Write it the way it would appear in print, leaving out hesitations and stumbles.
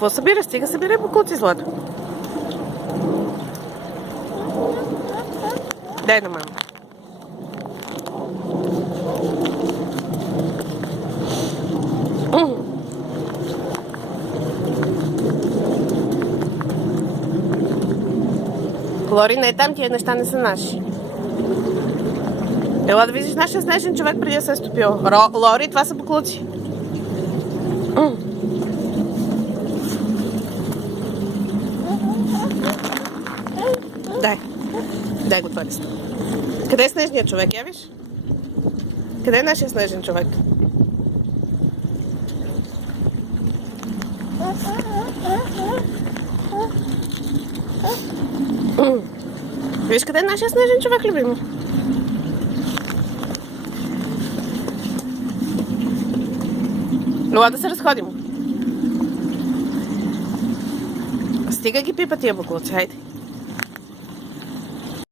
Какво събираш? Стига събирай боклуци, Злато. Дай на мама. Лори, не е там, тия неща не са наши. Ела да видиш нашия снежен човек преди да се е стопил. Лори, това са боклуци. Дай го това листа. Къде е снежният човек, я виж? Къде е нашия снежен човек? Виж къде е нашия снежен човек, любимо? Ела да се разходим. Стига ги пипа тия боклуци, хайде.